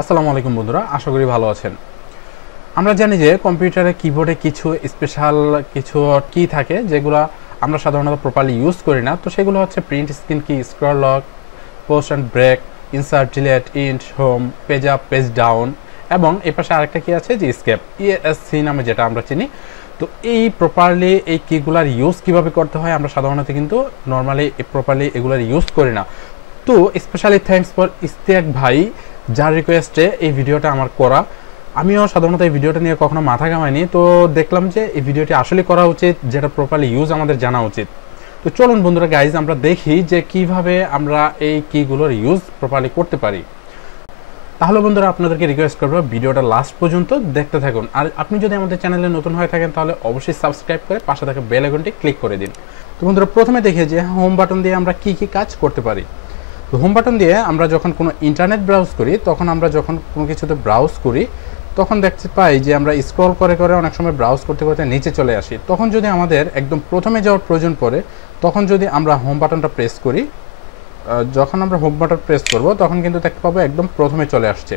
আসসালামু আলাইকুম বন্ধুরা, আশা করি ভালো আছেন। আমরা জানি যে কম্পিউটারে কিবোর্ডে কিছু স্পেশাল কিছু কি থাকে যেগুলো আমরা সাধারণত প্রপারলি ইউজ করি না। তো সেগুলো হচ্ছে print, screen key, scroll lock, pause and break, insert, delete, end, home, page up, page down এবং এই পাশে আরেকটা কি আছে যে স্কেপ, ESC নামে যেটা আমরা চিনি। তো এই প্রপারলি এই কিগুলার ইউজ কিভাবে করতে হয় আমরা সাধারণত কিন্তু নর্মালি প্রপারলি এগুলার ইউজ করি না। তো স্পেশালি থ্যাঙ্কস ফর ইস্তেক ভাই, যার রিকোয়েস্টে এই ভিডিওটা আমার করা। আমিও সাধারণত এই ভিডিওটা নিয়ে কখনো মাথা ঘামাইনি, তো দেখলাম যে এই ভিডিওটি আসলে করা উচিত, যেটা প্রপারলি ইউজ আমাদের জানা উচিত। তো চলুন বন্ধুরা গাইজ, আমরা দেখি যে কিভাবে আমরা এই কিগুলোর ইউজ প্রপারলি করতে পারি। তাহলে বন্ধুরা আপনাদেরকে রিকোয়েস্ট করবো ভিডিওটা লাস্ট পর্যন্ত দেখতে থাকুন। আর আপনি যদি আমাদের চ্যানেলে নতুন হয়ে থাকেন তাহলে অবশ্যই সাবস্ক্রাইব করে পাশে থাকা বেল আইকনটি ক্লিক করে দিন। তো বন্ধুরা প্রথমে দেখে যে হোম বাটন দিয়ে আমরা কি কি কাজ করতে পারি। তো হোম বাটন দিয়ে আমরা যখন কোনো ইন্টারনেট ব্রাউজ করি, তখন আমরা যখন কোনো কিছুতে ব্রাউজ করি তখন দেখতে পাই যে আমরা স্ক্রল করে করে অনেক সময় ব্রাউজ করতে করতে নিচে চলে আসি। তখন যদি আমাদের একদম প্রথমে যাওয়ার প্রয়োজন পড়ে, তখন যদি আমরা হোম বাটনটা প্রেস করি, যখন আমরা হোম বাটন প্রেস করব তখন কিন্তু দেখতে পাবো একদম প্রথমে চলে আসছে।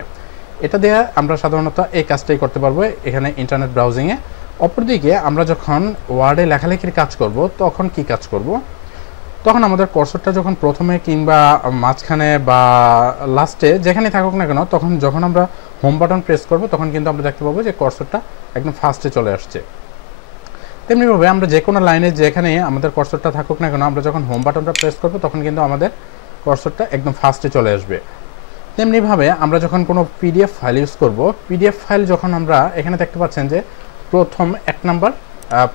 এটা দিয়ে আমরা সাধারণত এই কাজটাই করতে পারবো এখানে ইন্টারনেট ব্রাউজিংয়ে। অপরদিকে আমরা যখন ওয়ার্ডে লেখালেখির কাজ করব তখন কি কাজ করব, তখন আমাদের কার্সরটা যখন প্রথমে কিংবা মাঝখানে বা লাস্টে যেখানে থাকুক না কেন, তখন যখন আমরা হোম বাটন প্রেস করব তখন কিন্তু আমরা দেখতে পাবো যে কার্সরটা একদম ফার্স্টে চলে আসছে। তেমনিভাবে আমরা যে কোনো লাইনে যেখানে আমাদের কার্সরটা থাকুক না কেন, আমরা যখন হোম বাটনটা প্রেস করব তখন কিন্তু আমাদের কার্সরটা একদম ফার্স্টে চলে আসবে। তেমনিভাবে আমরা যখন কোনো পিডিএফ ফাইল ইউজ করব, পিডিএফ ফাইল যখন আমরা এখানে দেখতে পাচ্ছেন যে প্রথম 1 নাম্বার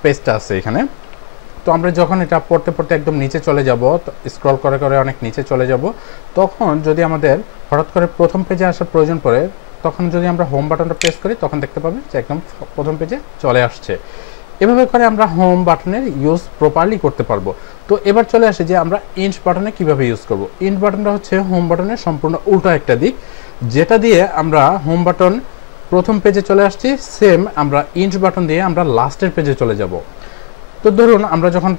পেজটা আছে এখানে। তো আমরা যখন এটা পড়তে পড়তে একদম নিচে চলে যাব, স্ক্রল করে করে অনেক নিচে চলে যাব, তখন যদি আমাদের হঠাৎ করে প্রথম পেজে আসার প্রয়োজন পড়ে, তখন যদি আমরা হোম বাটনটা প্রেস করি তখন দেখতে পাবে যে একদম প্রথম পেজে চলে আসছে। এভাবে করে আমরা হোম বাটনের ইউজ প্রপারলি করতে পারবো। তো এবার চলে আসে যে আমরা ইন্ট বাটনে কিভাবে ইউজ করব। ইন্ট বাটনটা হচ্ছে হোম বাটনের সম্পূর্ণ উল্টো একটা দিক, যেটা দিয়ে আমরা হোম বাটন প্রথম পেজে চলে আসছি, সেম আমরা ইন্ট বাটন দিয়ে আমরা লাস্টের পেজে চলে যাব। তো ধরুন আমরা যখন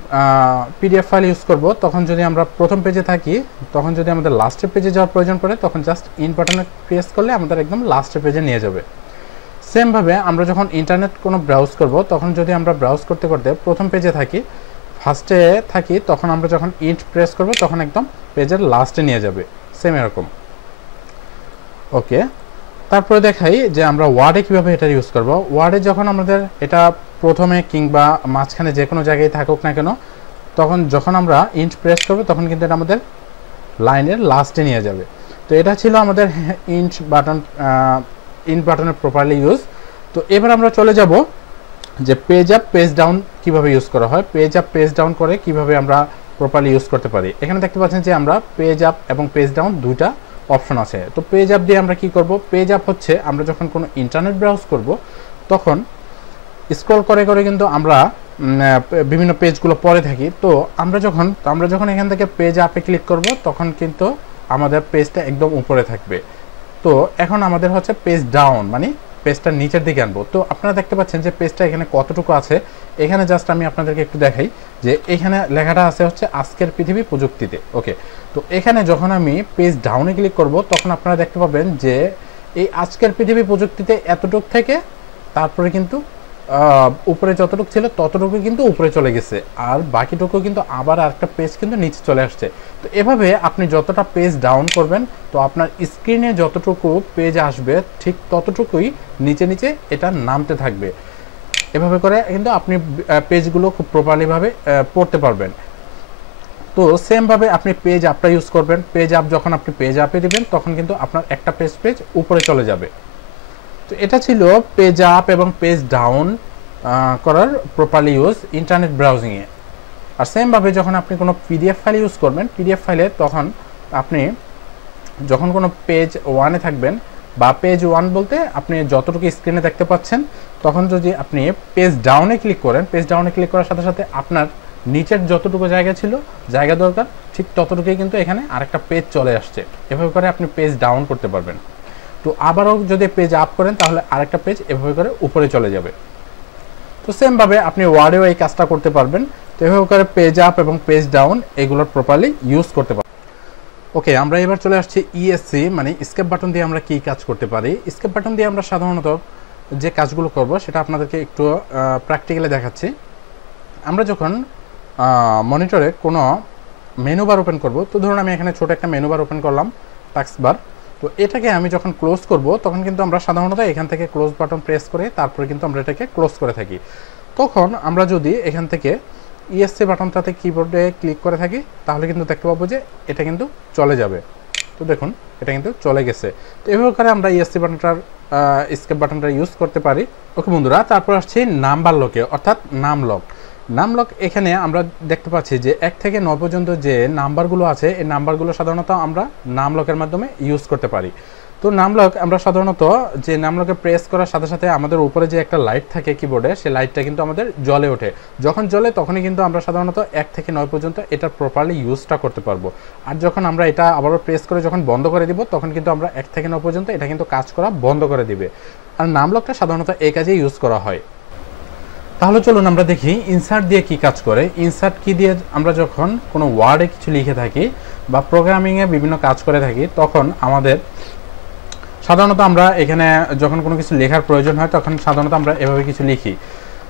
পিডিএফ ফাইল ইউজ করব, তখন যদি আমরা প্রথম পেজে থাকি, তখন যদি আমাদের লাস্টের পেজে যাওয়ার প্রয়োজন পড়ে তখন জাস্ট ইন্ট বাটনে প্রেস করলে আমাদের একদম লাস্টের পেজে নিয়ে যাবে। সেমভাবে আমরা যখন ইন্টারনেট কোনো ব্রাউজ করব, তখন যদি আমরা ব্রাউজ করতে করতে প্রথম পেজে থাকি, ফার্স্টে থাকি, তখন আমরা যখন ইন্ট প্রেস করব তখন একদম পেজের লাস্টে নিয়ে যাবে। সেম এরকম। ওকে, তারপরে দেখাই যে আমরা ওয়ার্ডে কীভাবে এটা ইউজ করব। ওয়ার্ডে যখন আমাদের এটা প্রথমে কিংবা মাঝখানে যে কোনো জায়গায় থাকুক না কেন, তখন যখন আমরা ইন্ট প্রেস করব তখন কিন্তু এটা আমাদের লাইনের লাস্টে নিয়ে যাবে। তো এটা ছিল আমাদের ইন্ট বাটনের প্রপারলি ইউজ। তো এবার আমরা চলে যাব যে পেজ আপ পেজ ডাউন কীভাবে ইউজ করা হয়, পেজ আপ পেজ ডাউন করে কিভাবে আমরা প্রপারলি ইউজ করতে পারি। এখানে দেখতে পাচ্ছেন যে আমরা পেজ আপ এবং পেজ ডাউন দুইটা অপশন আছে। তো পেজ আপ দিয়ে আমরা কি করব, পেজ আপ হচ্ছে আমরা যখন কোনো ইন্টারনেট ব্রাউজ করব তখন স্ক্রল করে করে কিন্তু আমরা বিভিন্ন পেজগুলো পড়ে থাকি। তো আমরা যখন এখান থেকে পেজ আপে ক্লিক করব তখন কিন্তু আমাদের পেজটা একদম উপরে থাকবে। তো এখন আমাদের হচ্ছে পেজ ডাউন, মানে পেজটা নিচের দিকে আনবো। তো আপনারা দেখতে পাচ্ছেন যে পেজটা এখানে কতটুকু আছে। এখানে জাস্ট আমি আপনাদেরকে একটু দেখাই যে এখানে লেখাটা আছে হচ্ছে আজকের পৃথিবী প্রযুক্তিতে। ওকে, তো এখানে যখন আমি পেজ ডাউনে ক্লিক করব তখন আপনারা দেখতে পাবেন যে এই আজকের পৃথিবী প্রযুক্তিতে এতটুক থেকে তারপরে কিন্তু উপরে যতটুকু ছিল ততটুকু কিন্তু উপরে চলে গেছে, আর বাকিটুকু কিন্তু আবার আরেকটা পেজ কিন্তু নিচে চলে আসছে। তো এভাবে আপনি যতটা পেজ ডাউন করবেন, তো আপনার স্ক্রিনে যতটুকু পেজ আসবে ঠিক ততটুকুই নিচে নিচে এটা নামতে থাকবে। এভাবে করে কিন্তু আপনি পেজগুলো খুব প্রপারলিভাবে পড়তে পারবেন। তো সেমভাবে আপনি পেজ আপটা ইউজ করবেন। পেজ আপ যখন আপনি পেজ আপে দিবেন তখন কিন্তু আপনার একটা পেজ উপরে চলে যাবে। তো এটা ছিল পেজ আপ এবং পেজ ডাউন করার প্রপারলি ইউজ ইন্টারনেট ব্রাউজিংয়ে। আর সেমভাবে যখন আপনি কোনো পিডিএফ ফাইল ইউজ করবেন, পিডিএফ ফাইলে তখন আপনি যখন কোনো পেজ ওয়ানে থাকবেন, বা পেজ ওয়ান বলতে আপনি যতটুকু স্ক্রিনে দেখতে পাচ্ছেন, তখন যদি আপনি পেজ ডাউনে ক্লিক করেন, পেজ ডাউনে ক্লিক করার সাথে সাথে আপনার নিচের যতটুকু জায়গা ছিল, জায়গা দরকার, ঠিক ততটুকুই কিন্তু এখানে আরেকটা পেজ চলে আসছে। এভাবে করে আপনি পেজ ডাউন করতে পারবেন। তো আবারও যদি পেজ আপ করেন তাহলে আরেকটা পেজ এভাবে করে উপরে চলে যাবে। তো সেমভাবে আপনি ওয়ার্ডেও এই কাজটা করতে পারবেন। তো এভাবে করে পেজ আপ এবং পেজ ডাউন এগুলোর প্রপারলি ইউজ করতে পারবেন। ওকে, আমরা এবার চলে আসছি ইএসসি মানে স্কেপ বাটন দিয়ে আমরা কি কাজ করতে পারি। স্কেপ বাটন দিয়ে আমরা সাধারণত যে কাজগুলো করব সেটা আপনাদেরকে একটু প্র্যাকটিক্যালি দেখাচ্ছি। আমরা যখন মনিটরে কোনো মেনু বার ওপেন করব, তো ধরুন আমি এখানে ছোট একটা মেনু বার ওপেন করলাম, টাস্ক বার। তো এটাকে আমি যখন ক্লোজ করব তখন কিন্তু আমরা সাধারণত এখান থেকে ক্লোজ বাটন প্রেস করে তারপরে কিন্তু আমরা এটাকে ক্লোজ করে থাকি। তখন আমরা যদি এখান থেকে ইএসসি বাটনটাতে কিবোর্ডে ক্লিক করে থাকি তাহলে কিন্তু দেখতে পাবো যে এটা কিন্তু চলে যাবে। তো দেখুন এটা কিন্তু চলে গেছে। তো এভাবে করে আমরা ইএসসি বাটনটার স্কেপ বাটনটা ইউজ করতে পারি। ওকে বন্ধুরা, তারপর আসছি নাম্বার লকে অর্থাৎ নাম লক। নাম লক এখানে আমরা দেখতে পাচ্ছি যে 1 থেকে 9 পর্যন্ত যে নাম্বারগুলো আছে এই নাম্বারগুলো সাধারণত আমরা নাম লকের মাধ্যমে ইউজ করতে পারি। তো নাম লক আমরা সাধারণত যে নাম লকে প্রেস করার সাথে সাথে আমাদের উপরে যে একটা লাইট থাকে কিবোর্ডে, সেই লাইটটা কিন্তু আমাদের জ্বলে ওঠে। যখন জ্বলে তখনই কিন্তু আমরা সাধারণত 1 থেকে 9 পর্যন্ত এটা প্রপারলি ইউজটা করতে পারবো। আর যখন আমরা এটা আবারও প্রেস করে যখন বন্ধ করে দিব তখন কিন্তু আমরা 1 থেকে 9 পর্যন্ত এটা কিন্তু কাজ করা বন্ধ করে দিবে। আর নাম লকটা সাধারণত এই কাজে ইউজ করা হয়। তাহলে চলুন আমরা দেখি ইনসার্ট দিয়ে কি কাজ করে। ইনসার্ট কি দিয়ে আমরা যখন কোনো ওয়ার্ডে কিছু লিখে থাকি বা প্রোগ্রামিংয়ে বিভিন্ন কাজ করে থাকি তখন আমাদের সাধারণত আমরা এখানে যখন কোনো কিছু লেখার প্রয়োজন হয় তখন সাধারণত আমরা এভাবে কিছু লিখি।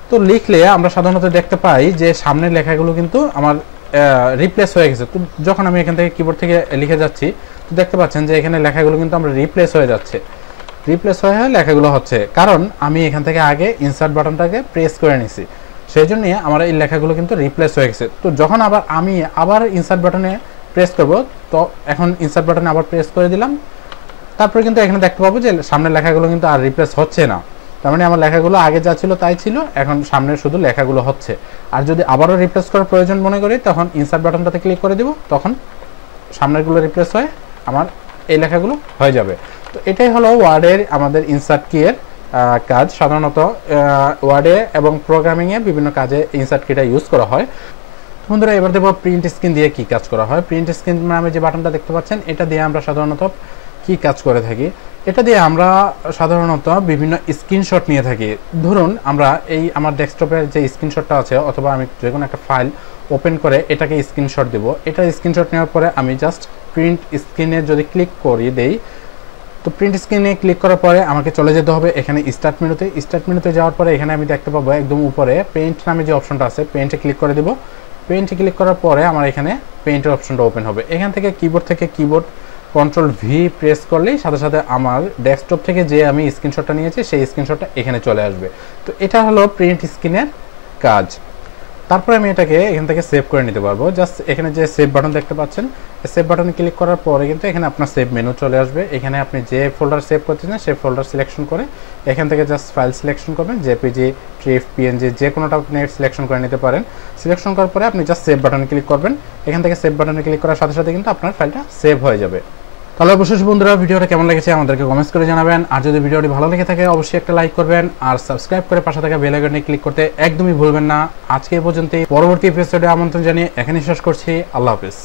তো লিখলে আমরা সাধারণত দেখতে পাই যে সামনের লেখাগুলো কিন্তু আমার রিপ্লেস হয়ে গেছে। তো যখন আমি এখান থেকে কিবোর্ড থেকে লিখে যাচ্ছি তো দেখতে পাচ্ছেন যে এখানে লেখাগুলো কিন্তু আমরা রিপ্লেস হয়ে যাচ্ছে, রিপ্লেস হয়ে লেখাগুলো হচ্ছে, কারণ আমি এখান থেকে আগে ইনসার্ট বাটনটাকে প্রেস করে নিছি, সেই জন্য আমার এই লেখাগুলো কিন্তু রিপ্লেস হয়ে গেছে। তো যখন আমি আবার ইনসার্ট বাটনে প্রেস করব, তো এখন ইনসার্ট বাটনে আবার প্রেস করে দিলাম, তারপরে কিন্তু এখানে দেখতে পাবো যে সামনের লেখাগুলো কিন্তু আর রিপ্লেস হচ্ছে না। তার মানে আমার লেখাগুলো আগে যা ছিল তাই ছিল, এখন সামনের শুধু লেখাগুলো হচ্ছে। আর যদি আবারও রিপ্লেস করার প্রয়োজন মনে করি তখন ইনসার্ট বাটনটাতে ক্লিক করে দিব, তখন সামনেরগুলো রিপ্লেস হয়ে আমার এই লেখাগুলো হয়ে যাবে। তো এটাই হলো ওয়ার্ডের আমাদের ইনসার্ট কি এর কাজ। সাধারণত ওয়ার্ডে এবং প্রোগ্রামিংয়ে বিভিন্ন কাজে ইনসার্ট কিটা ইউজ করা হয়। বন্ধুরা এবার দেখব প্রিন্ট স্ক্রিন দিয়ে কি কাজ করা হয়। প্রিন্ট স্ক্রিন নামে যে বাটনটা দেখতে পাচ্ছেন এটা দিয়ে আমরা সাধারণত কি কাজ করে থাকি। এটা দিয়ে আমরা সাধারণত বিভিন্ন স্ক্রিনশট নিয়ে থাকি। ধরুন আমরা এই আমার ডেস্কটপের যে স্ক্রিনশটটা আছে অথবা আমি যে কোনো একটা ফাইল ওপেন করে এটাকে স্ক্রিনশট দেব। এটা স্ক্রিনশট নেওয়ার পরে আমি জাস্ট প্রিন্ট স্ক্রিনে যদি ক্লিক করি দেই, তো প্রিন্ট স্ক্রিনে ক্লিক করার পরে আমাকে চলে যেতে হবে এখানে স্টার্ট মেনুতে। স্টার্ট মেনুতে যাওয়ার পরে এখানে আমি দেখতে পাবো একদম উপরে পেইন্ট নামে যে অপশনটা আছে, পেইন্টে ক্লিক করে দেব। পেইন্টে ক্লিক করার পরে আমার এখানে পেইন্টের অপশনটা ওপেন হবে। এখান থেকে কিবোর্ড কন্ট্রোল ভি প্রেস করলেই সাথে সাথে আমার ডেস্কটপ থেকে যে আমি স্ক্রিনশটটা নিয়েছি সেই স্ক্রিনশটটা এখানে চলে আসবে। তো এটা হলো প্রিন্ট স্ক্রিনের কাজ। তারপরে আমি এটাকে এখান থেকে সেভ করে নিতে পারবো। জাস্ট এখানে যে সেভ বাটন দেখতে পাচ্ছেন, সেভ বাটনে ক্লিক করার পরে কিন্তু এখানে আপনার সেভ মেনু চলে আসবে। এখানে আপনি যে ফোল্ডার সেভ করতে চান সেই ফোল্ডার সিলেকশন করে এখান থেকে জাস্ট ফাইল সিলেকশন করবেন, জেপিজি, ট্রিফ, পিএনজি যে কোনোটা আপনি সিলেকশন করে নিতে পারেন। সিলেকশন করার পরে আপনি জাস্ট সেভ বাটনে ক্লিক করবেন। এখান থেকে সেভ বাটনে ক্লিক করার সাথে সাথে কিন্তু আপনার ফাইলটা সেভ হয়ে যাবে। তাহলে অবশ্যই বন্ধুরা ভিডিওটা কেমন লেগেছে আমাদেরকে কমেন্টস করে জানাবেন। আর যদি ভিডিওটি ভালো লেগে থাকে অবশ্যই একটা লাইক করবেন আর সাবস্ক্রাইব করে পাশে থাকা বেল আইকনে ক্লিক করতে একদমই ভুলবেন না। আজকে এই পর্যন্তই, পরবর্তী এপিসোডে আমন্ত্রণ জানিয়ে এখানে শেষ করছি। আল্লাহ হাফেজ।